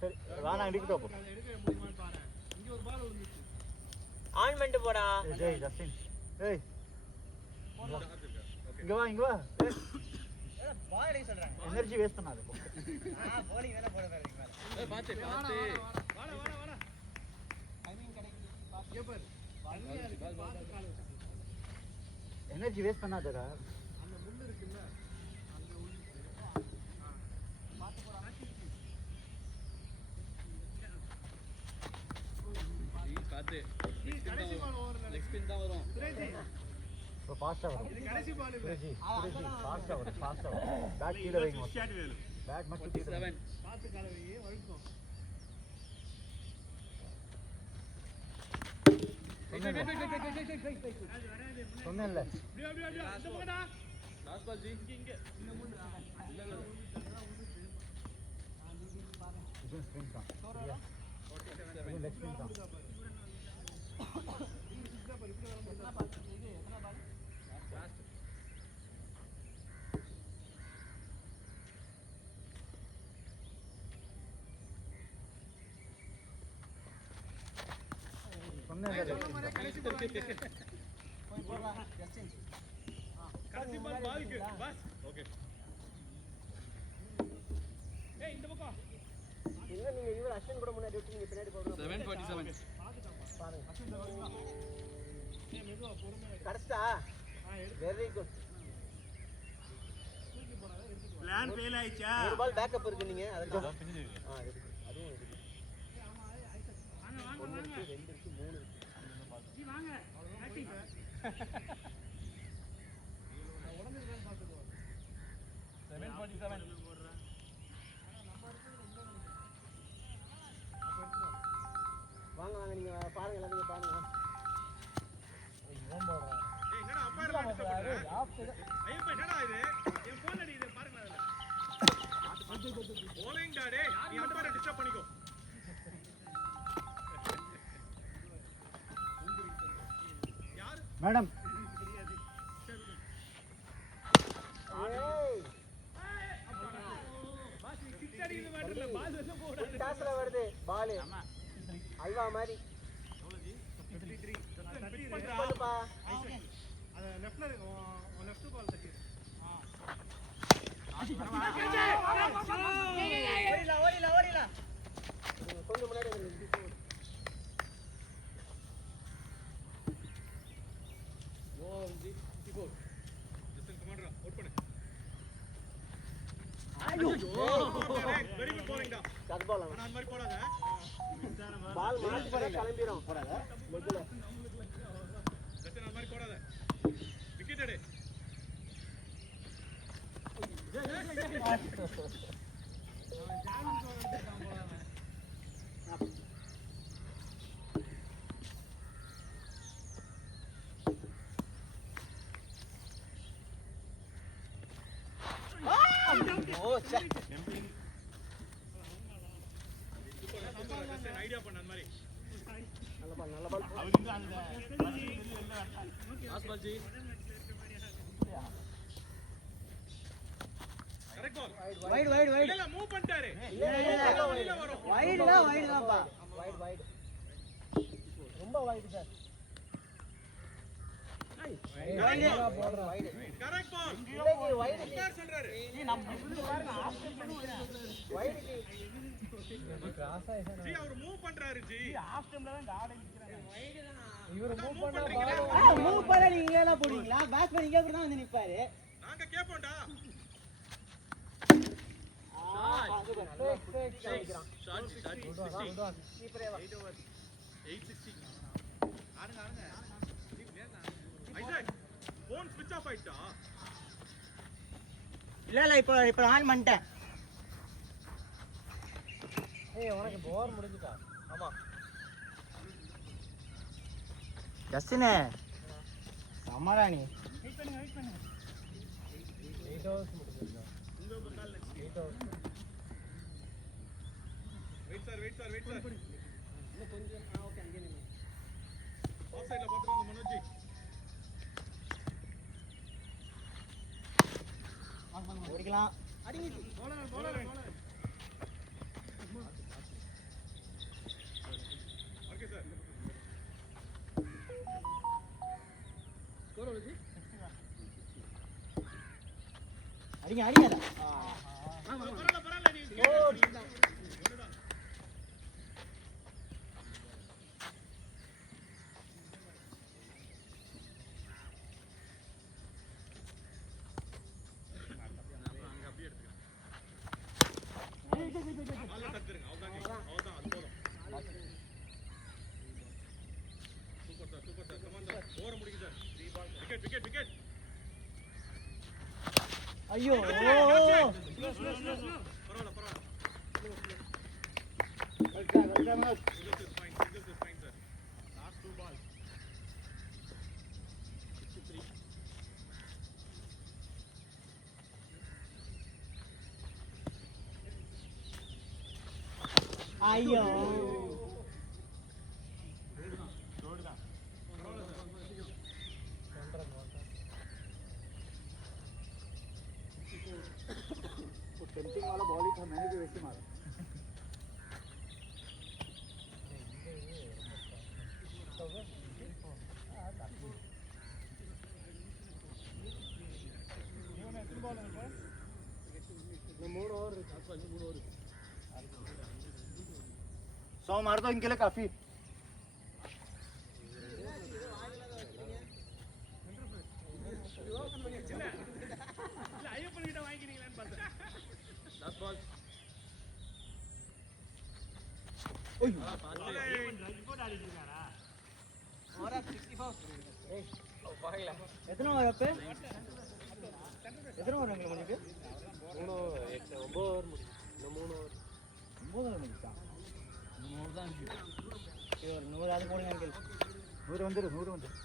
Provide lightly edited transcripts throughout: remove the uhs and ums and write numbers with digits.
சரி வாடா எடுக்கடா போ. இங்க ஒரு பால் விழுந்துச்சு. ஆன் பண்ணிட்டு போடா. டேய் ஜஸ்டின். ஏய். இங்க வா இங்க வா. ஏடா பால் அடிக்க சொல்றாங்க. எனர்ஜி வேஸ்ட் பண்ணாத போ. bowling வேணா போட பாருங்க மேல. ஏய் பாத்து. வாடா. டைமிங் கிடைக்குது. பாத்து பாரு. தண்ணியா இருக்கு. பாத்து கால் வச்சு. எனர்ஜி வேஸ்ட் பண்ணாதடா. அந்த முள்ளு இருக்குல்ல. அங்க விழுந்துச்சு. பாத்து போடா. காத்து கடைசி பால் ஓவர்ல லெக் ஸ்பின் தான் வரும். சுரேஜி இப்போ ஃபாஸ்டா வரும். இது கடைசி பால் இல்ல. சுரேஜி ஃபாஸ்டா வரும். பேட் கீழ வைங்க. பேட் மட்டும் கீழ 47 பாத்து கலவையே வழுக்கும். சொன்னேன்ல. அப்படியே இந்த பக்கடா. லாஸ்ட் பால் ஜி இங்க இந்த முள்ளு. இது ஸ்பின் தான். 47 இது லெக் ஸ்பின் தான். சொன்னேன்ல. கடைசி பால் பாலுக்கு பஸ். ஓகே. ஏய் இந்த பக்கம். இல்ல நீங்க இவர அஸ்வின் கூட முன்னாடி விட்டு நீங்க பின்னாடி போறீங்க. 747 பாருங்க. அஸ்வின் வருவாங்க. ஏய் மெதுவா பொறுமையா. கரெக்ட்டா? Very good. பிளான் ஃபெயில் ஆயிச்சா? ஒரு பால் பேக்கப் இருக்கு நீங்க அதுக்கு. இருக்கு. அதுவும் இருக்கு. வாங்க. 1 இருக்கு 2 இருக்கு 3 இருக்கு. ஜி வாங்க. பேட்டிங். உடம்புக்கு பாத்துக்கோ. 747 வாங்க நீங்க பாருங்க எல்லாரும் பாருங்க. இவன் போடுறான். ஏய் என்னடா அம்பையர் மாட்டறாரு? ஐயப்பா என்னடா இது? என் போன் அடிக்குது பாருங்க அதுல. bowling டா டேய். நீ அம்பையரை டிஸ்டர்ப் பண்ணிக்கோ. யார்? மேடம் ஏய் பாஸ் கிட்ட அடிக்குது மாட்டல பால் வந்து போடா. டாஸ்ல வருது பால். அல்வா மாதிரி. 53. பண்ணுப்பா. அத லெஃப்ட்ல உன் லெஃப்ட் பால் தட்டி. ஓடிடலாம். கொஞ்சம் முன்னாடி வந்து OMG 54 ஜஸ்டின் கமாண்டரா அவுட் பண்ணு. ஐயோ வெரி குட் bowling டா. கட் பால் ஆனா அந்த மாதிரி போடாத. பால் மாத்தி போற கிளம்பிரும். போடாத. லெக்ல. ஜஸ்டின் அந்த மாதிரி போடாத. விக்கெட் எடு. ஓ சே. ஐடியா பண்ண அந்த மாதிரி. நல்ல பால். லாஸ்ட் பால் ஜி கரெக்ட் பால். வைட். இல்ல மூவ் பண்ணிட்டாரு. இல்ல வரும். வைட் தான்ப்பா. வைட். ரொம்ப வைட் சார். கரெக்ட் பால். இல்ல வைட். யார் சொல்றாரு? வைட். ஜி அவர் மூவ் பண்றாரு ஜி. மூவ் பண்ணா நீங்க எல்லாம் போடுவீங்களா? பேட்ஸ்மேன் இங்க கூட தான் வந்து நிப்பாரு. நாங்க கேப்போம்டா. ஷாட் 860. ஆடுங்க. ஐசக் போன் ஸ்விட்ச் ஆஃப் ஆயிட்டா. இல்ல இப்ப ஆன் பண்ணிட்டேன். ஏய் உனக்கு போர் முடிஞ்சுடா. ஆமா. ஜஸ்டினே சமராணி வெயிட் பண்ணுங்க. 8 hours முடிஞ்சிருக்கா. உங்க கால்ல 8 hours. Wait sir. இன்னும் கொஞ்சம் ஓகே அங்கே நின்னு. ஆஃப் சைடுல பாத்துறாங்க மனோஜ் ஜி. ஓடிக்கலாம். அடிங்க. bowler. அடிங்க அடிங்க ஐயோ ஐயோ टेंटिंग वाला बॉल ही था, मैंने भी वैसे मारा. सौ मार दो इनके लिए काफी. எத்தனை ஓவர் அப்ப எத்தனை ஓவர் உங்களுக்கு 3 ஓவர் 9 ஓவர் முடியும். இன்னும் 3 ஓவர் 9 ஓவர் முடிச்சா 3 தான் சரி ஒரு 100 அது போடுங்க அங்கிள் 100 வந்துரு 100 வந்துரு.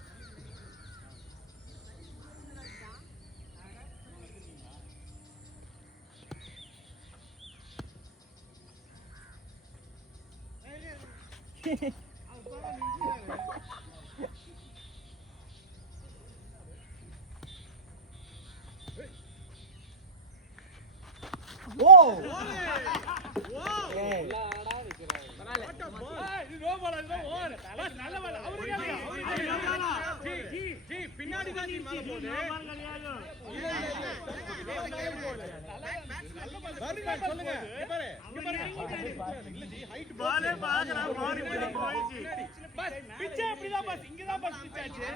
ஓ பின்னாடி சொல்லுங்க பாலே பாக்குறான் பாடி போயிடுச்சு பஸ் பிச்சை அப்படிதான் பஸ் இங்க தான் பஸ் பிச்சாச்சு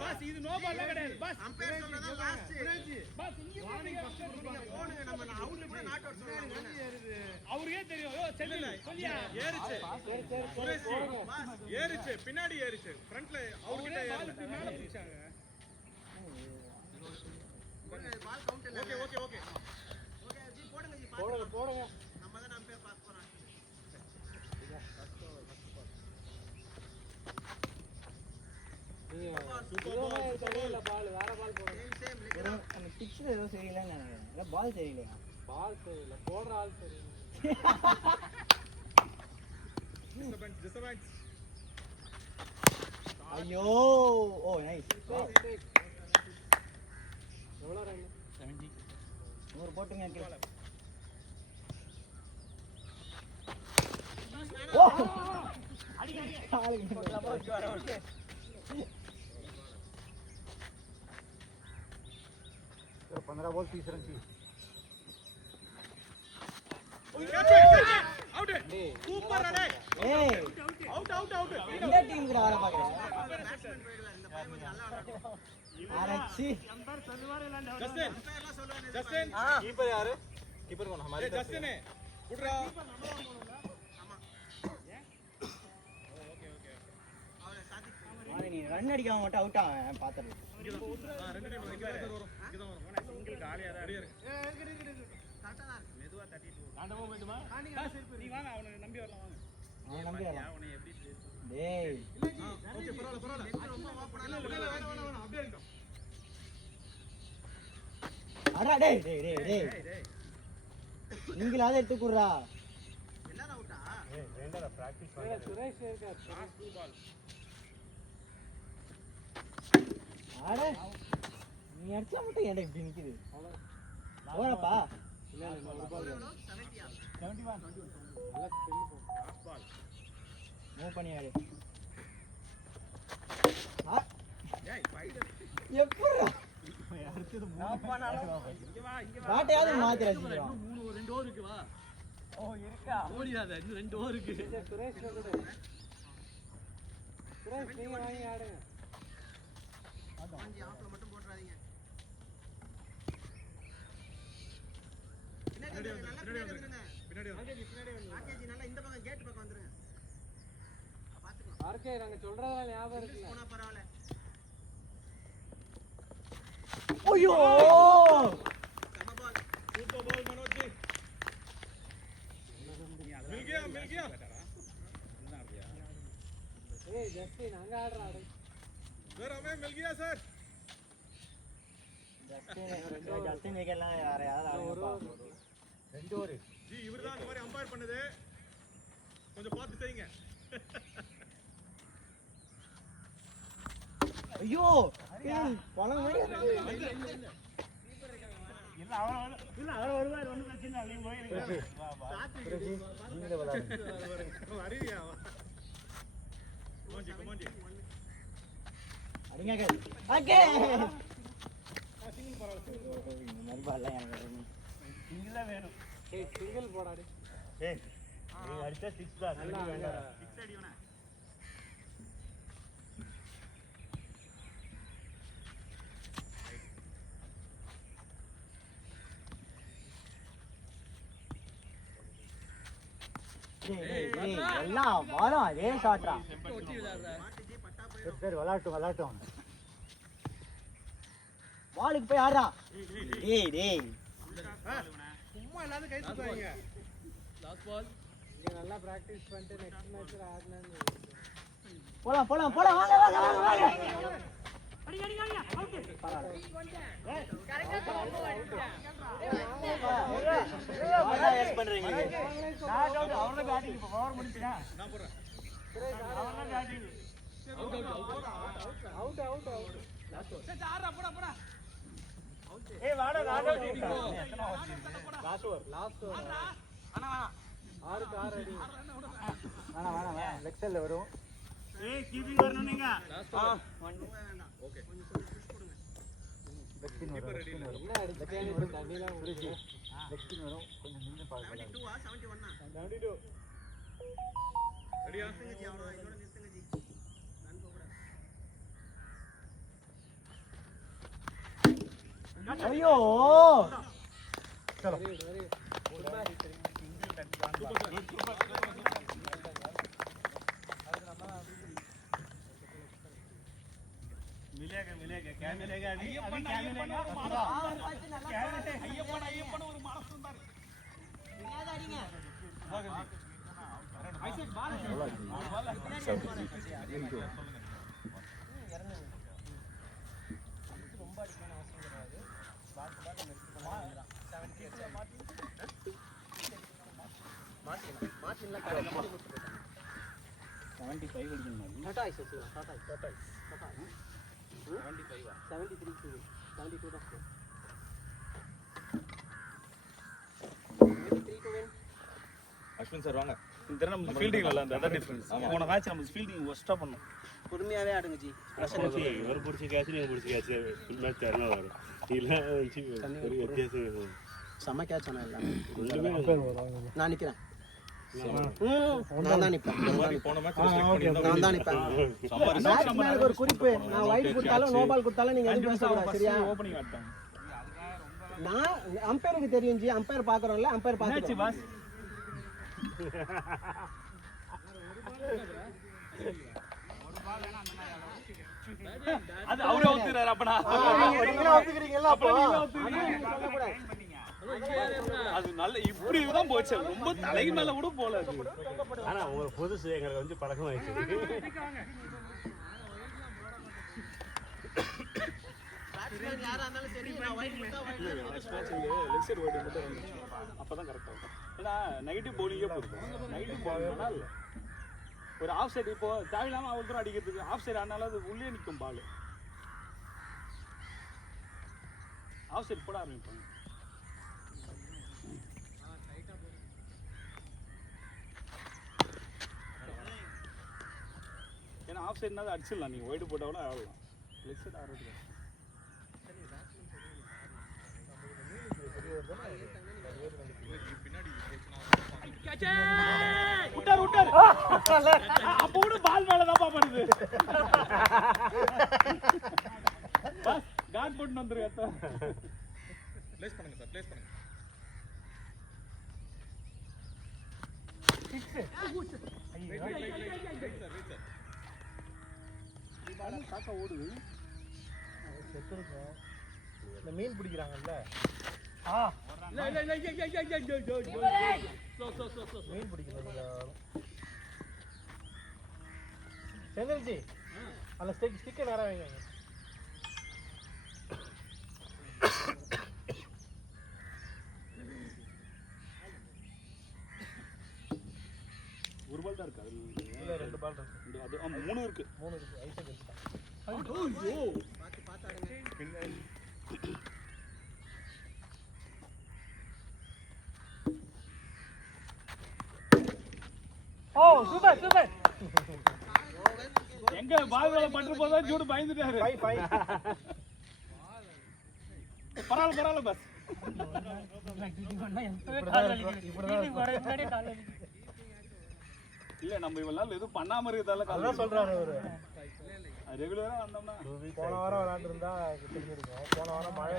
பஸ் இது நோ பால் கிடையாது பஸ் அம்பையர் சொல்றதா லாஸ்ட் பஸ் இங்க வார்னிங் ஃபர்ஸ்ட் கொடுப்பாங்க போடுங்க நம்ம அவுட்ல கூட நாட் அவுட் சொல்றாங்க அவருக்கே தெரியும் ஓ செல்ல சொல்லியா ஏறிச்சு சுரேஷ் ஏறிச்சு பின்னாடி ஏறிச்சு ஃப்ரண்ட்ல அவர்கிட்ட ஏறிச்சு மேல பிடிச்சாங்க பால் கவுண்ட் இல்ல okay okay okay okay G போடுங்க ஜி போடுங்க நம்ம தான் அம்பையர் பாஸ் போறாங்க பிக்சர் ஏதோ சரியில்லைன்னு நினைக்கிறேன் பால் தெரியலையா பால் தெரியல போடுற ஆள் தெரியல ஐயோ ஓ நைஸ் எவ்வளோ ரன் 70 100 போட்டுங்க அங்கிள் ஓ அடி 15 बॉल 30 रन की. அவுட் சூப்பர் ரன் ஏய் அவுட் அவுட் அவுட் இந்த டீம் கூட வர பாக்குறேன் ஆரச்சி जस्टिन जस्टिन कीपर यार कीपर कौन हमारे जस्टिन है गुडरा நீ ரன் அடிக்காம மட்டும் அவுட் ஆவேன் பாத்துறேன் ரெண்டு டைம் இங்க தான் வரும் இங்க தான் வரும் சிங்கிள் காலியா தான் இருக்கு கரெக்ட்டா தான் மெதுவா தட்டிட்டு ஆண்டவோ போய்டுமா நீ வாங்க அவனை நம்பி வரலாம் வாங்க அவன் நம்பி வரலாம் அவனை எப்படி டேய் ஓகே பரவாயில்லை ரொம்ப ஓபன் இல்ல வேணாம் அப்படியே இருக்கட்டும் அடா டேய் டேய் டேய் டேய் நீங்களாவது எடுத்து குடுறா எல்லாரும் அவுட்டா ஏய் வேண்டடா பிராக்டீஸ் பண்ணு. சுரேஷ் இருக்கார் லாஸ்ட் பால் அட நீ அடிச்சா மட்டும் ஏன்டா இப்படி நிக்குது ஓரப்பா இல்ல இல்ல ஒரு பால் 71 நல்லா ஸ்பெல் போ லாஸ்ட் பால் மூவ் பண்ணி ஆடு ஆ ஏய் ஃபைட் எப்பறா பேட்டையாவது மாத்தி ரசிக்கிறோம். இன்னும் 2 ஓவர் இருக்கு வா. ஓ இருக்கா ஓடிடாத இன்னும் 2 ஓவர் இருக்கு. சுரேஷ் நீங்க வாங்கி ஆடுங்க. வாங்கி ஆஃப்ல மட்டும் போட்றாதீங்க. பின்னாடி வந்துருங்க. பின்னாடி நல்லா இந்த பக்கம் கேட் பக்கம் வந்துருங்க. பாத்துக்கலாம். ஆர்கே நாங்க சொல்றதெல்லாம் ஞாபகம் இருக்குல்ல. போனா பரவாயில்லை. ஐயோ சம பால். சூப்பர் பால் மனோஜ். मिल गया ஏய் ஜஸ்டின் அங்க ஆடுறா सर हमें मिल गया सर ஜஸ்டின் எல்லாம் யாரையாவது ஆடுங்க. 2 ஓவர் जी இவர்தான் அந்த மாதிரி அம்பயர் பண்ணுது கொஞ்சம் பார்த்து செய்யுங்க ஐயோ பணம் இல்ல அவர வருவார் ஒண்ணும் பிரச்சனை இல்ல நீங்க போய் நீங்க விளையாடுங்க அறிவியா கமான் ஜி அடிங்க ஓகே மறுபால எனக்கு சிங்கிளா வேணும் ஏய் சிங்கிள் போடாடி ஏய் நீ அடிச்சா 6 தான் நல்லா வேண்டாம் 6 அடிவனா எல்லாம் வரும் அதே ஷாட்ரா. ஒட்டி விளையாடுற. சரி விளையாட்டும் பாலுக்கு போய் ஆடுறா. டேய் டேய் சும்மா எல்லாரும் கை தூக்குவாங்க லாஸ்ட் பால். நீங்க நல்லா பிராக்டீஸ் பண்ணிட்டு நெக்ஸ்ட் மேட்ச்ல ஆடலாம்னு போலாம் வாங்க அடி அவுட் எஸ் பண்றீங்க நான் அவுட் அவரே பேட்டிங் இப்ப ஓவர் முடிஞ்சினா நான் போறேன் அவரே பேட்டிங் அவுட் லாஸ்ட் பால். சே ஆறா போடா. ஏய் வாடா அவுட் லாஸ்ட் அண்ணா 6 அடி வேணாம் லெக் சைடுல வரும். ஏய் கீப்பிங் வரணும் நீங்க லாஸ்ட் பால். ஓகே லெக்ஸ்பின் வரும் என்ன அடிச்சேன்னு ஒரு தண்ணிலாம் ஊறுது. லெக்ஸ்பின் வரும் கொஞ்சம் நின்னு பாருங்க 72 71 72 ரெடியா நிறுத்துங்க ஜி அவ்வளவுதான் இதோட நிறுத்துங்க ஜி ரன் போக கூடாது ஐயோ चलो मिलेगा क्या मिलेगा अभी क्या मिलेगा ஐயப்பன் ஒரு மானஸ் இருந்தாரு ரொம்ப அடிக்கணும் அவசியம் கிடையாது. பாட்டு நிறுத்தி மாட்டினா கரெக்ட் 75 அடிக்கணும். டாடா ஐஸ் டாடா 75 73 72 தான். 73 to win. அஸ்வின் சார் வாங்க. இந்த தடவை நம்ம ஃபீல்டிங் நல்லா இருந்தது. அதான் டிஃபரன்ஸ். போன மேட்ச் நம்ம ஃபீல்டிங் ஒஸ்டா பண்ணோம். பொறுமையாவே ஆடுங்க ஜி. ஒரு பிடிச்ச கேட்ச் நீங்க பிடிச்ச கேட்ச் ஃபுல் மேட்ச் தரணும் வரும் இல்ல ஒரு வித்தியாசம் செம கேட்ச் ஆனா எல்லாம் நான் நிக்கிறேன். நான் தான் நிப்பேன். போன மேட்ச் செலக்ட் பண்ணிருந்தோம். நான் தான் நிப்பேன். பேட்ஸ்மேனுக்கு ஒரு குறிப்பு, நான் வைட் கொடுத்தாலும் நோ பால் கொடுத்தாலும் நீங்க எதுவும் பேச கூடாது, சரியா? ஓபனிங் ஆட்டாங்க. நான் அம்பையருக்கு தெரியும் ஜி, அம்பையர் பாக்குறோம்ல, அம்பையர் பாக்குறோம். பாஸ் அது அவரே ஊத்துறாரு அப்பனா. நீங்க ஒத்துக்கிறீங்கல்ல அப்போ? அது நல்ல இப்படி தான் போச்சு. ரொம்ப தலைக்கு மேல கூட போல அது. ஆனா ஒரு புதுசு எங்களுக்கு வந்து பழக்கம் ஆயிடுச்சு. பேட்ஸ்மேன் யாரா இருந்தாலும் சரி நான் வைட் கொடுத்தா வைட் லெக் சைடு ஓடி மட்டும் இருந்துச்சு. அப்பதான் கரெக்ட்டா இருக்கும். ஏன்னா நெகட்டிவ் பவுலிங்கே போடுது. நெகட்டிவ் பவுலிங்னா ஒரு ஆஃப் சைடு இப்போ தேவையில்லாம அவ்வளவு தூரம் அடிக்கிறதுக்கு ஆஃப் சைடு ஆனாலும் அது உள்ளே நிற்கும் பால். ஆஃப் சைடு போட ஆரம்பிப்பாங்க. ஏன்னா ஆஃப் சைடுனா அடிச்சிடலாம், நீங்கள் ஒயிட் போட்டால் கூட ஆடலாம். லெக் சைடு ஆடுறது விட்டாரு விட்டாரு அப்ப கூட பால் மேலதான் பண்ணுது காட் போட்டு வந்துருக்க ப்ளேஸ் பண்ணுங்க சார் ப்ளேஸ் பண்ணுங்க காக்கா ஓடுது இந்த மீன் பிடிக்கிறாங்கல்ல மீன் பிடிக்கிறது செந்தில்ஜி அந்த ஸ்டிக்கை நேரம் வைங்க ஒரு பால் தான் இருக்கு இல்ல 2 பால் இருக்கு அது 3 இருக்கு ஐசக் எடுத்துட்டான் ஓ சூப்பர் சூப்பர் எங்க பால் மேல பட்டு போதா ஜூடு பயந்துட்டாரு பரவாயில்ல பஸ் இல்ல நம்ம இவ்வளவு நாள் எதுவும் பண்ணாம இருக்கிறதால அதான் சொல்றாரு அவரு ரெகுலரா வந்தோம்னா போன வாரம் விளையாண்டு இருந்தா தெரிஞ்சிருக்கும் போன வாரம் மழை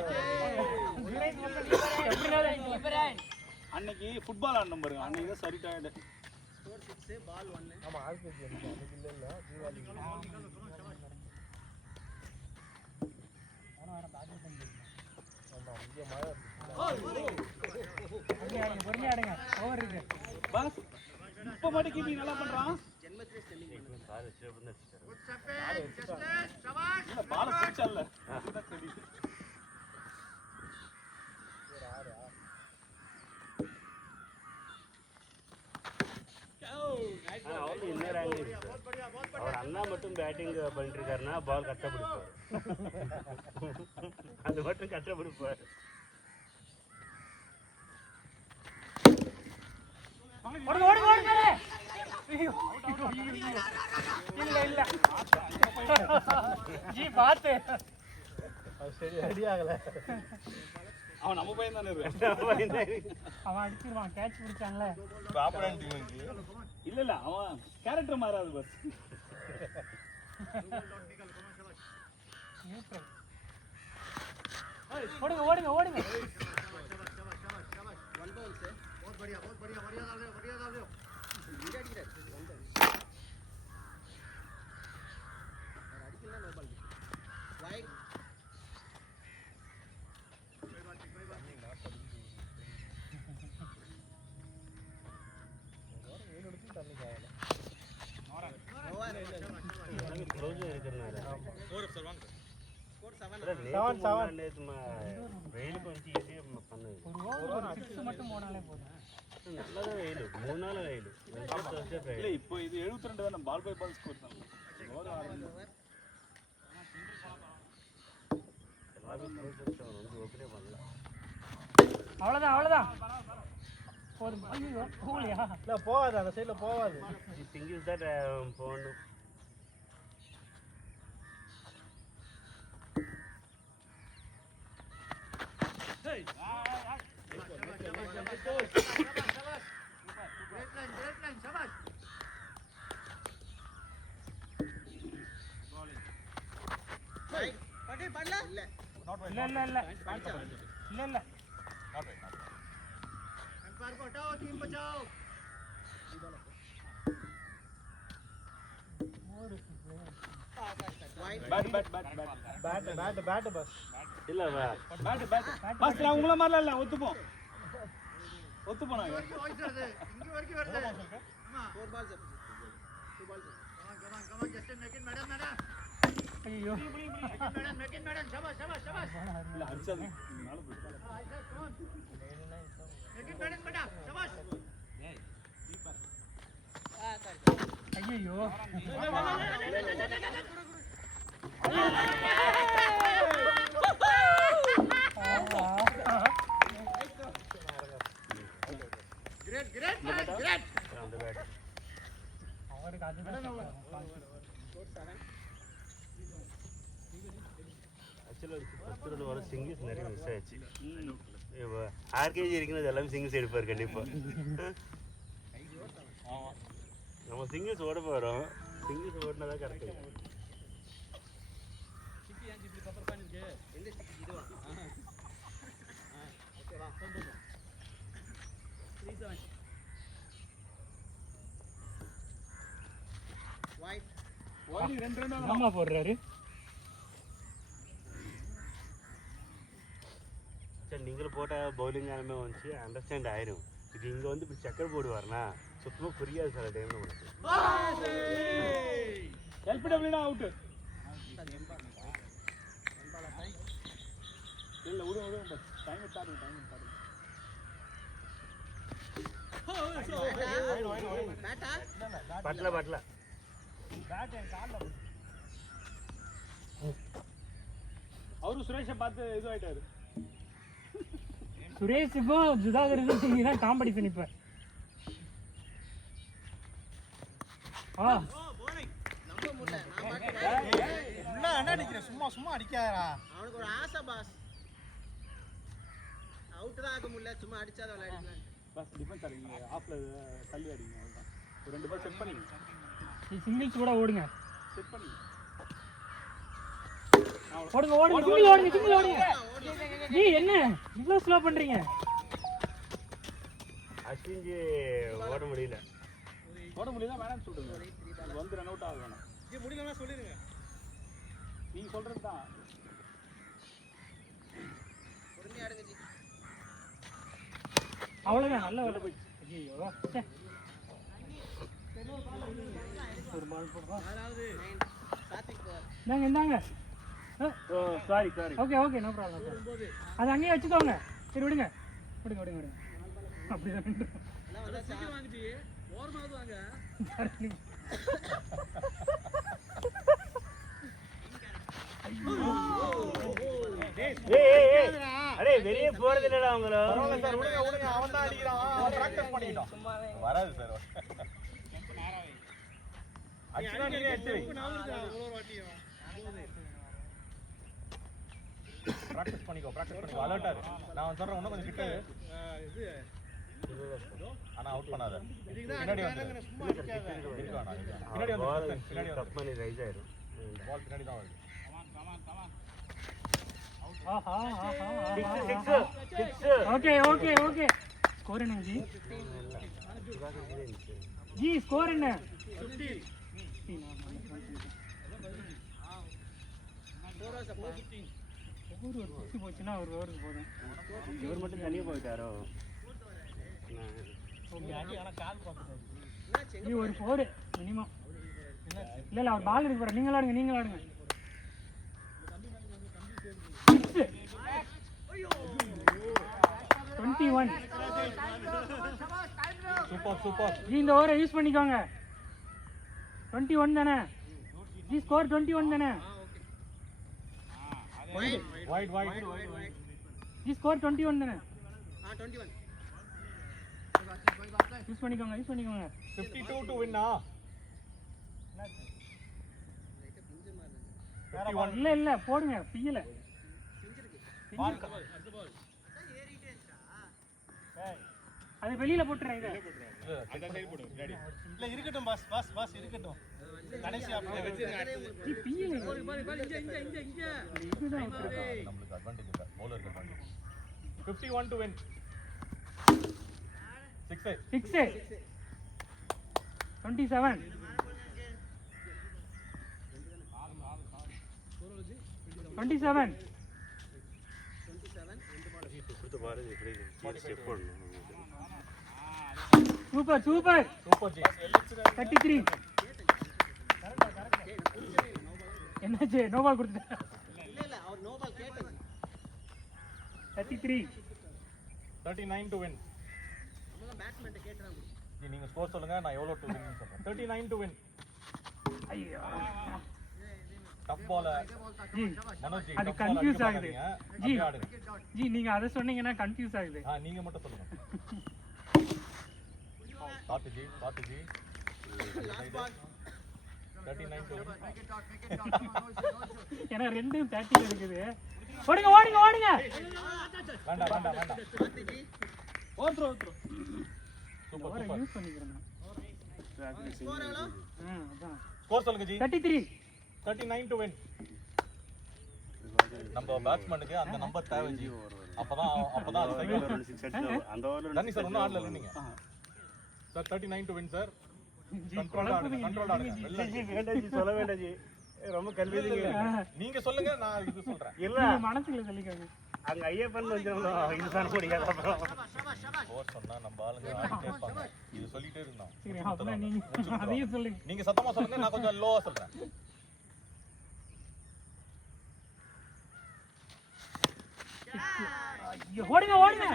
அன்னைக்கு ஃபுட்பால் ஆடணும் பாருங்க அன்னைக்கு தான் சரி டயர்டு ஆமா ஆர்பிஜி அன்னைக்கு இல்ல தீபாவளி ஆமா இங்க மழை பொறுமையாடுங்க ஓவர் இருக்கு பஸ் இப்ப மட்டும் நீ நல்லா பண்றான் இல்ல பால பிடிச்சல்ல அவர் அண்ணா மட்டும் பேட்டிங் பண்ணிட்டு இருக்காருன்னா பால் கட்ட பிடிப்பார் அது மட்டும் கட்ட பிடிப்பார் ஓடுங்க ஓடுங்க ஓடுங்க இல்ல இல்ல ஜி பாத்து அது சரி ரெடி ஆகல அவன் நம்ம பையன் தானே அவன் அடிச்சிருவான் கேட்ச் பிடிச்சான்ல இல்ல அவன் கேரக்டர் மாறாது பஸ் ஓடுங்க ஓடுங்க ஓடுங்க வெயில் கொஞ்சம் ஈஸியா பண்ணுது ஒரு 6 மட்டும் போனாலே போதும் நல்லதான் வெயில் 3 நாள் வெயில் இல்ல இப்போ இது 72 தானே பால் பை பால் ஸ்கோர் தான் அவ்வளவுதான் அவ்வளவுதான் போதும் ஐயோ போகலையா இல்ல போகாது அந்த சைடுல போகாது திங்கிஸ் தட் போகணும் இல்ல இல்ல இல்ல இல்ல இல்ல bat bat bat bat bat bat bat பஸ் இல்ல பேட் பேட் பஸ் நான் உங்கள மாதிரி இல்ல ஒத்துப்போம் நாங்க ஐயோ இல்ல அடிச்சது நாளை ஐயோ அவருக்கு அதுதான் ஆக்சுவலாக ஃபஸ்ட்டு வர சிங்கிஸ் நிறைய மிஸ் ஆயிடுச்சு ஆர்கேஜி இருக்கிறது எல்லாமே சிங்கிள்ஸ் எடுப்பார் கண்டிப்பா. நம்ம சிங்கிள்ஸ் ஓட போறோம், சிங்கிள்ஸ் ஓடினா தான் கரெக்ட். ஆமா போடுறாரு. சரி நீங்களும் போட்டால் பவுலிங் ஆனமே வந்துச்சு அண்டர்ஸ்டாண்ட் ஆயிரும். இப்போ இங்கே வந்து இப்படி சக்கர் போடுவார்னா சுத்தமாக புரியாது சில டைமில் உங்களுக்கு. எல்பிடபிள்யூனா அவுட். இல்ல விடு விடு டைம் ஸ்டார்ட் பட்டல பட்டல பேட் என் கால்ல. அவரு சுரேஷை பார்த்து இது ஆயிட்டாரு. சுரேஷுக்கும் சுதாகருக்கும் நீ தான் காம்படிஷன் இப்ப. என்ன அடிக்கிற சும்மா சும்மா அடிக்காதடா. அவனுக்கு ஒரு ஆசை பாஸ். அவுட் தான் ஆக முடியல, சும்மா அடிச்சாத விளையாடுங்க. பஸ் டிஃபென்ஸ் ஆடுங்க, ஆஃப்ல தள்ளி அடிங்க அவ்வளவுதான். ஒரு ரெண்டு பால் செட் பண்ணிங்க. நீ சிங்கிள்ஸ் கூட ஓடுங்க. செட் பண்ணி ஓடுங்க ஓடுங்க சிங்கிள் ஓடுங்க சிங்கிள் ஓடுங்க. நீ என்ன இவ்வளவு ஸ்லோ பண்றீங்க? அஸ்வின்ஜி ஓட முடியல. ஓட முடியல வேணாம்னு சொல்லுங்க. வந்து ரன் அவுட் ஆக வேணாம். இது முடியலன்னா சொல்லிருங்க. நீங்க சொல்றது தான். பொறுமையா ஆடுங்க ஜி. அவ்வளவுதான் நல்ல வேலை போய். ஐயோ ஒரு பால் போடுவா. சாத்திக் போ. நாங்க இந்தாங்க. Sorry sorry. Okay okay no problem. அது அங்கேயே வச்சுக்கோங்க. சரி விடுங்க விடுங்க விடுங்க விடுங்க. அப்படிதான் எல்லாம் வந்தா சீக்கிரம் வாங்கிட்டு ஓரமாவது வாங்க. அரே வெளியே போறது இல்லடா அவங்களோ. பரவாயில்ல சார் விடுங்க விடுங்க. அவன் தான் அடிக்கிறான். அவன் பிராக்டீஸ் பண்ணிட்டான். வராது சார். அடிச்சா நீ அடிச்சு வை. ஒரு வாட்டியும் பிராக்டீஸ் பண்ணிக்கோ அலர்ட்டா இரு. நான் சொல்றேன் இன்னும் கொஞ்சம் கிட்ட இது ஆனா அவுட் பண்ணாத. பின்னாடி வந்து சும்மா அடிக்காத. இருக்கானா பின்னாடி வந்து பின்னாடி கப் பண்ணி ரைஸ் ஆயிரும். பால் பின்னாடி தான் வருது. ஆஹா ஆஹா 6 ஓகே ஓகே ஓகே. ஸ்கோர் என்ன ஜி? ஜி ஸ்கோர் என்ன? 50. ஒரு 6 போச்சுன்னா ஒரு ஓவருக்கு போதும். இவர் மட்டும் தனியாக போயிட்டாரோ? ஜி ஒரு 4 மினிமம். இல்ல இல்ல அவர் பால் எடுக்க போறார். நீங்க ஆடுங்க நீங்க ஆடுங்க. 21. Super super. ஜி இந்த ஓவரை யூஸ் பண்ணிக்கோங்க. 21 தானே ஜி? ஸ்கோர் 21 தானே வைட் ஜி? ஸ்கோர் 21 தானே? 21. யூஸ் பண்ணிக்கோங்க யூஸ் பண்ணிக்கோங்க. 52 டு வின்னா. இல்ல இல்ல போடுங்க பியல. அது வெளியில போட்டுறேன். இத இல்ல இருக்கட்டும் பாஸ் இருக்கட்டும். கடைசி ஆப்ல வெச்சிருங்க. ஜி பியல இங்க இதுதான் விட்டுருக்கோம். நமக்கு அட்வான்டேஜ் இல்ல. பவுலருக்கு அட்வான்டேஜ். 51 to win. 6 27. 27. கொடுத்த பாரு இப்படி ஸ்டெப் போடணும். Super super. Super G. 33. என்னாச்சு நோ பால் கொடுத்துட்டா? இல்ல அவர் நோ பால் கேட்டது. 33. 39 டு வின். நம்ம பேட்ஸ்மேன் கேட்றாங்க. ஜி நீங்க ஸ்கோர் சொல்லுங்க நான் எவ்வளவு டு வின் சொல்றேன். 39 டு வின். ஐயோ டப் பால். ஜி மனோஜ் ஜி அது கன்ஃபியூஸ் ஆகுது ஜி. ஆடுங்க. ஜி நீங்க அத சொன்னீங்கன்னா கன்ஃபியூஸ் ஆகுது. நீங்க மட்டும் சொல்லுங்க. பாத்து ஜி லாஸ்ட் பால். 39 to 1. ஏன்னா ரெண்டும் 30 இருக்குது. ஓடுங்க ஓடுங்க ஓடுங்க. வேண்டாம். ஓத்ரோ சூப்பர் யூஸ் பண்ணிக்கிறேன். அதான். ஸ்கோர் சொல்லுங்க ஜி. 33. 39 to win. நம்ம பேட்ஸ்மேனுக்கு அந்த நம்பர் தேவை ஜி. அப்பதான் அது சைக்கிள் வரும். 6 அடிச்சு அந்த ஓவர்ல தண்ணி சார் ஒன்றும் ஆடல நீங்க sir. 39 to win sir. Control ஆடுங்க. சொல்ல வேண்டாம் ஜி. ரொம்ப கன்ஃபியூசிங். நீங்க சொல்லுங்க, நான் இது சொல்றேன். இல்ல மனசுல சொல்லிக்காங்க. அங்க ஐயப்பன் வந்துருந்தோம். இதுதான் முடியாது. அப்புறம் ஸ்கோர் சொன்னா நம்ம ஆளுங்க ஆடிட்டே இருப்பாங்க. இது சொல்லிட்டே இருந்தோம். சரி அப்புறம் நீங்க அதையும் சொல்லுங்க. நீங்க சத்தமா சொல்லுங்க, நான் கொஞ்சம் லோவா சொல்றேன். ஓடுங்க ஓடுங்க.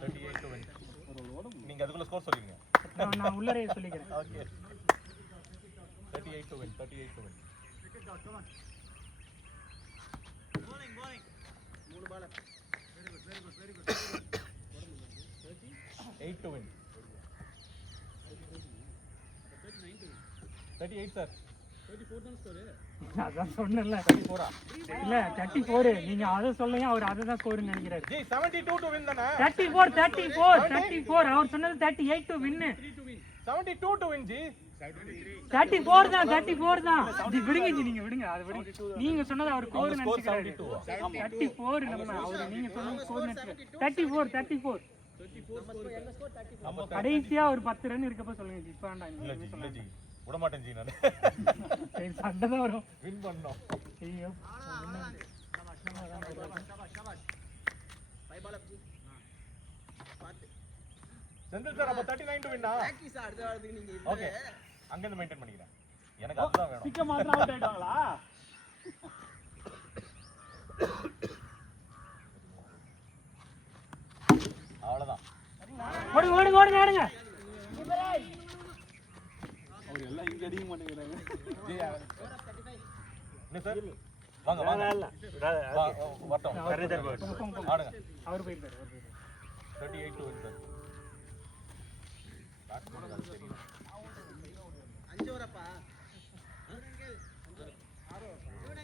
38 to win. நீங்க அதுக்குள்ள ஸ்கோர் சொல்லுங்க. நான் உள்ளரே சொல்லிக்கிறேன். Okay. 38 to win. 38 to win. மூணு பால். 8 to win. 38 சார். 34 தான் ஸ்கோர். அதான் சொன்னேன்ல. 34 இல்ல 34. நீங்க அத சொல்லுங்க, அவர் அத தான் ஸ்கோர்னு நினைக்கிறாரு. ஜி 72 to win தானே. 34 அவர் சொன்னது 38 to win. 72 to win G. 34 தான். ஜி விடுங்க ஜி, நீங்க விடுங்க. அது விடுங்க. நீங்க சொன்னது அவர் ஸ்கோர் நினைக்கிறாரு. 34 நம்ம அவர் நீங்க சொன்னது ஸ்கோர் நினைக்கிறாரு. 34. நம்ம கடைசியா ஒரு 10 ரன் இருக்கப்ப சொல்லுங்க ஜி. இப்ப வேண்டாம். இல்ல ஜி விட மாட்டேன் ஜி. நான் சரி சண்டை தான் வரும். வின் பண்ணோம். ஐயோ செந்தில் சார், அப்ப 39 to win-ஆ? ஓகே, அங்க இருந்து மெயின்டைன் பண்ணிக்கிறேன். எனக்கு அதுதான் வேணும். பிக்க மாத்திரம் அவுட் ஆயிட்டாங்களா? அவ்வளவுதான். ஓடுங்க. அவர் எல்லாம் இங்க அடிக்க மாட்டேங்கிறாங்க. ஜி என்ன சார்? வாங்க இல்ல வரட்டும். ஆடுங்க. அவர் போயிருக்காரு. 38 to win சார். பேட்ஸ்மேனுக்கு அது தெரியும். 5 ஓவரப்பா.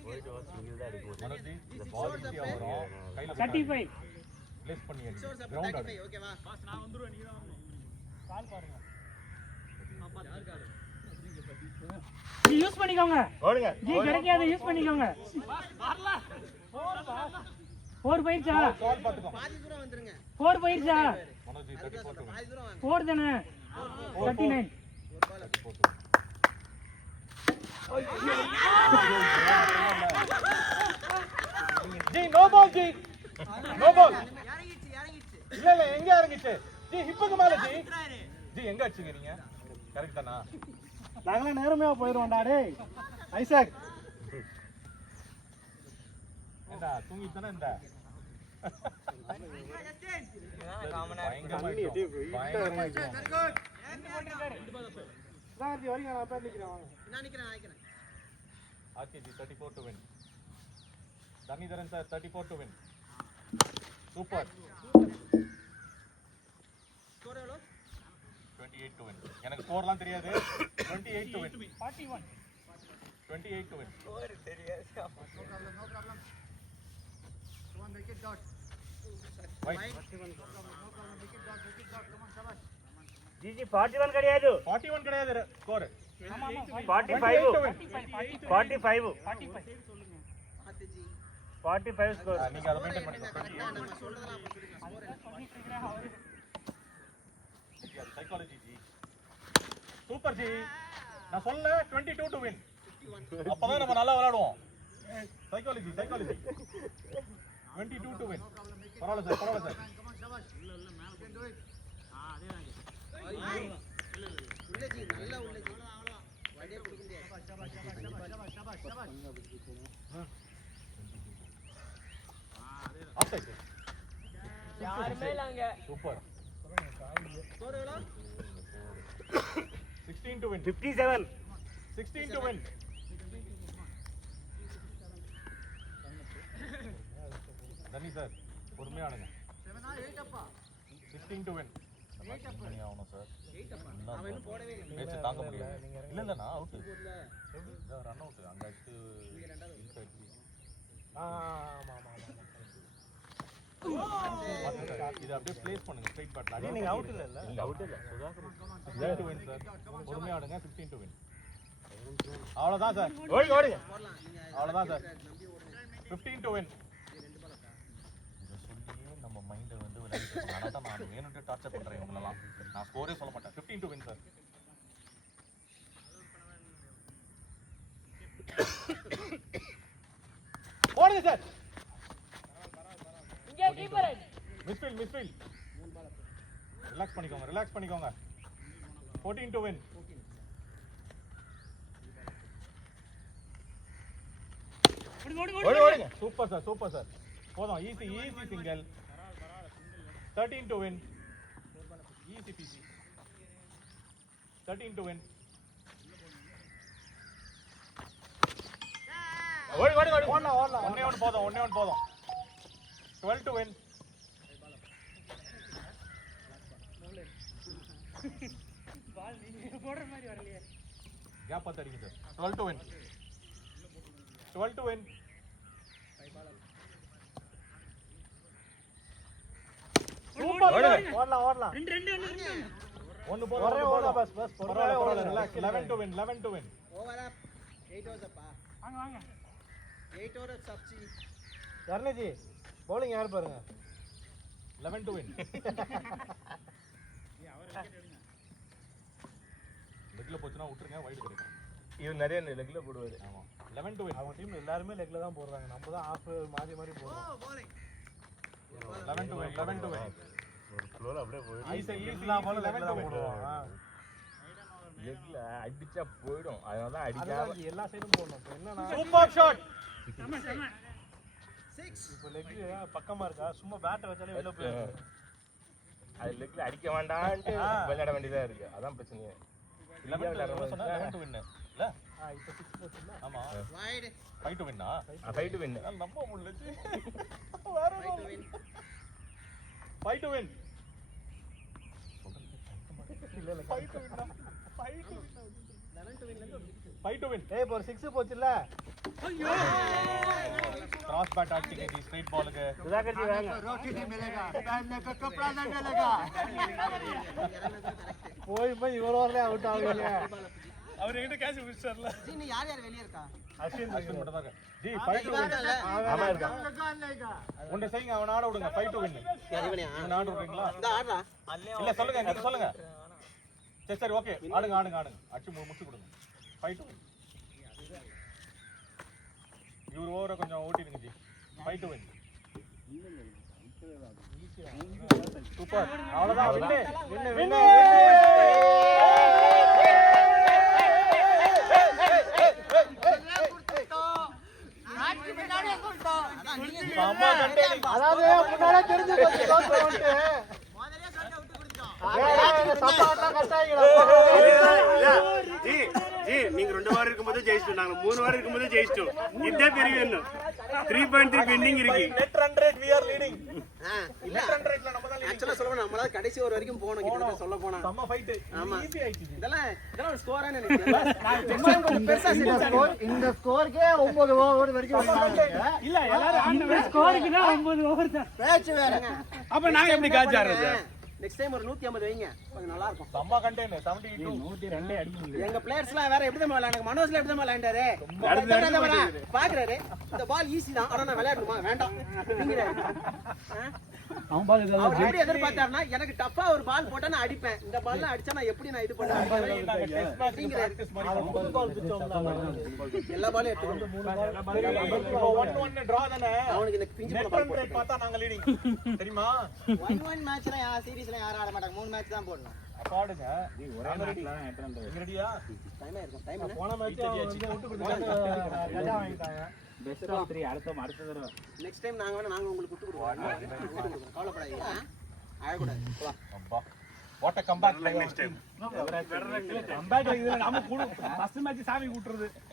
போயிட்டு வாஸ் நீங்க தான் அடிக்க போறீங்க. மனோஜ் ஜி, இந்த பால் ஈஸியா வரும். கையில 35. ப்ளேஸ் பண்ணி அடிங்க. கிரவுண்ட் ஆடு. ஓகேவா? பாஸ் நான் வந்துருவேன், நீங்க தான் வரணும். கால் பாருங்க. அப்பா யார் கால்? ஜி யூஸ் பண்ணிக்கோங்க. ஓடுங்க. ஜி கிடைக்காத யூஸ் பண்ணிக்கோங்க. வரல. 4 போயிருச்சா? கால் பாத்துக்கோ. பாதி தூரம் வந்துருங்க. 4 போயிருச்சா? Manoj ji 34 to win. பாதி தூரம் வாங்க. 4 தானே? 39. 34 to win. ஜி நோ பால் ஜி. No ball. இறங்கிடுச்சு. இல்ல எங்க இறங்கிச்சு? ஜி ஹிப்புக்கு மேல ஜி. ஜி எங்க அடிச்சீங்க நீங்க? கரெக்ட் தானா? நாங்களே நேரமே போயிடுவோம்டா டேய். ஐசக் ஏண்டா தூங்கிட்டு தானே இந்த நான் நிக்கிறேன். RKG 34 to win. Thanidharan sir 34 to win. Super. Score எவ்வளோ? 28 to win. எனக்கு ஸ்கோர்லாம் தெரியாது. 28 to win. 41. 28 to win. Score தெரியாது. No problem. 1 wicket dot. Right. ஜிஜி 41 கிடையாது. 41 கிடையாது ஸ்கோர். 45. 45. 45 ஸ்கோர். நீங்க அதை மெயின்டைன் பண்ணிக்கோங்க. நம்ம சொல்றதெல்லாம் அப்ப சொல்லுங்க. சைக்காலஜி ஜி. சூப்பர் ஜி. நான் சொல்ல 22 to win. அப்பதான் நம்ம நல்லா விளையாடுவோம். Psychology 22 to win. பரவாயில்ல சார். உள்ளஜி நல்ல உள்ளஜி. வண்டியே பிடிக்க முடியாது. Off side. யாருமே இல்லங்க. சூப்பர். ஸ்கோர் எவ்வளோ? 16 to win. 57. 16 to win. தனி சார் பொறுமையா ஆடுங்க. 16 to win. பண்ணி ஆகணும் சார். பேச்சு தாங்க முடியாது. இல்ல இல்ல நான் அவுட் ரன் அவுட் அங்க அடிச்சு இது அப்படியே பிளேஸ் பண்ணுங்க ஸ்ட்ரைட் பேட்ல. அது நீங்க அவுட் இல்ல இல்ல அவுட் இல்ல சுதாகர் 15 to win சார். பொறுமையா ஆடுங்க 15 to win. அவ்வளவுதான் சார். ஓடி ஓடி அவ்வளவுதான் சார். 15 to win. நம்ம மைண்ட் வந்து விளையாடுறது தான் நான் வேணும்னு டார்ச்சர் பண்றேன் உங்களெல்லாம். நான் ஸ்கோரே சொல்ல மாட்டேன். 15 to win சார். ஓடுங்க சார். இங்க கீப்பர் மிஸ்ஃபீல்ட் ரிலாக்ஸ் பண்ணிக்கோங்க 14 to win. ஓடுங்க சூப்பர் சார் போதும். Easy single 13 to win. Easy பிசி 13 to win. ஓடி ஓடலாம் ஒண்ணே ஒன்னு போதும் 12 to win. பால் நீங்க போடுற மாதிரி வரலையே. கேப் பார்த்து அடிங்க sir. 12 to win. 12 to win. Super ஓடலாம் ரெண்டு ஒன்னு போதும் பஸ் பரவாயில்லை relax. 11 to win. Over up 8 overs அப்பா வாங்க 8 ஓவர்ஸ் சப்சி கர்ணஜி bowling யார் பாருங்க. 11 to win. லெக்ல போச்சுனா விட்டுருங்க வைட் கிடைக்கும். இவன் நிறைய லெக்ல போடுவாரு. ஆமா 11 to win. அவங்க டீம் எல்லாரும் லெக்ல தான் போடுறாங்க. நம்ம தான் ஆஃப் மாறி போடுறோம். 11 to win. ஒரு ஃப்ளோல அப்படியே போய் ஐஸ் ஈஸிலாம் போல 11 to win. லெக்ல அடிச்சா போய்டும். அதனால தான் அடிக்காம எல்லா சைடும் போடணும். இப்போ என்னன்னா சூப்பர் ஷாட். செம 6 இப்போ லெக் பக்கமா இருக்கா சும்மா பேட்டை வச்சாலே வெளில போயிடும். அது லெக்ல அடிக்க வேண்டாம்னு விளையாட வேண்டியதா இருக்கு. அதான் பிரச்சனையே. 11 to win. இல்ல இப்போ 6 போச்சுல. ஆமா white 5 to win. 5 to win. நம்ப முடியல. வேற 5 to win. 5 to win. ஏய் இப்போ 6 போச்சுல. ஐயோ கிராஸ் பேட் ஆக்டிங் தி ஸ்ட்ரைட் பாலுக்கு. सुधाकर जी वांगा रोटी नहीं मिलेगा पहनने का कपड़ा नहीं मिलेगा போய் இவரோல அவுட் ஆகல. அவர் என்கிட்ட கேட்ச் பிடிச்சார்ல. जी नहीं यार வெளிய இருக்கா அஸ்வின் மட்டும் தான் இருக்கு. G 5 to win. ஆமா இருக்கா. ஒண்ணே செய்யுங்க அவன ஆட விடுங்க 5 to win. இவன ஆட விடுறீங்களா? இந்த ஆடுறா இல்ல சொல்லுங்க நீங்க சொல்லுங்க. சரி ஓகே ஆடுங்க அடிச்சு முடிச்சு கொடுங்க 5 to win. இவர் ஓவர கொஞ்சம் ஓட்டிடுங்க ஜி 5 to win. சூப்பர் அவ்வளவுதான் வின். அம்மா கண்டே அதாவது முன்னாடியே தெரிஞ்சு போச்சு தோத்து வந்து. சப்பாட்டா கட்டாயிடா. ஜி நீங்க 2 வாரம் இருக்கும்போது ஜெயிச்சிட்டோம். நாங்க 3 வாரம் இருக்கும்போது ஜெயிச்சிட்டோம். இதே பெரிய என்ன 3.3 பெண்டிங் இருக்கு. Net run rate we are leading. இல்ல நெட் ரன் ரேட்ல நம்ம தான் ஆக்சுவலா சொல்லணும் நம்மள கடைசி ஓவர் வரைக்கும் போணும் கிட்ட சொல்ல போனா செம்ம ஃபைட். ஆமா. ஈஸி ஆயிடுச்சு. இதெல்லாம் ஒரு ஸ்கோரா நினைக்கிறேன். கொஞ்சம் பெருசா இந்த ஸ்கோர்க்கே 9 ஓவர் வரைக்கும் வந்தாங்க. இல்ல எல்லாரும் இந்த ஸ்கோருக்கு தான் 9 ஓவர் தான். பேட்ச் வேறங்க. அப்ப நாங்க எப்படி கேட்ச் ஆடுறது? நெக்ஸ்ட் டைம் ஒரு 150 வைங்க கொஞ்சம் நல்லா இருக்கும். செம்ம கண்டெய்ன் 72. 102 அடிக்க முடியல. எங்க பிளேயர்ஸ்லாம் வேற எப்படி தான் விளையாடுறாங்க. மனோஜ்ல எப்படி தான் விளையாண்டாரு பாக்குறாரு. இந்த பால் ஈஸி தான் ஆனா நான் விளையாடணுமா வேண்டாம் அவன் பால் அவர் எப்படி எதிர்பார்த்தாருன்னா எனக்கு டஃபா ஒரு பால் போட்டா நான் அடிப்பேன். இந்த பால் அடிச்சா நான் எப்படி நான் இது பண்ணுவேன். எல்லா பாலும் எடுத்து 1-1 டிரா தானே. அவனுக்கு இந்த பிஞ்சு நெட் ரன் ரேட் பார்த்தா நாங்க லீடிங். தெரியுமா? 1-1 மேட்ச்ல சீரிஸ்ல யாரும் ஆட மாட்டாங்க. 3 மேட்ச் தான் போடணும். பாடுங்க. ஒரே மேட்ச்ல தான் நெட் ரன் ரேட். ரெடியா? டைம் ஆயிருக்கும். டைம் என்ன? போன மேட்ச் வந்து விட்டு கொடுத்தாங்க. கஜா வாங்கிட்டாங்க. பெஸ்ட் ஆஃப் 3 அடுத்த தடவை. நெக்ஸ்ட் டைம் நாங்க உங்களுக்கு விட்டு கொடுப்போம். கவலைப்படாதீங்க. அழக்கூடாது. வா. அப்பா. What a comeback next time. Comeback இதுல நாம கூட ஃபர்ஸ்ட் மேட்ச் சாமி கூட்டுறது.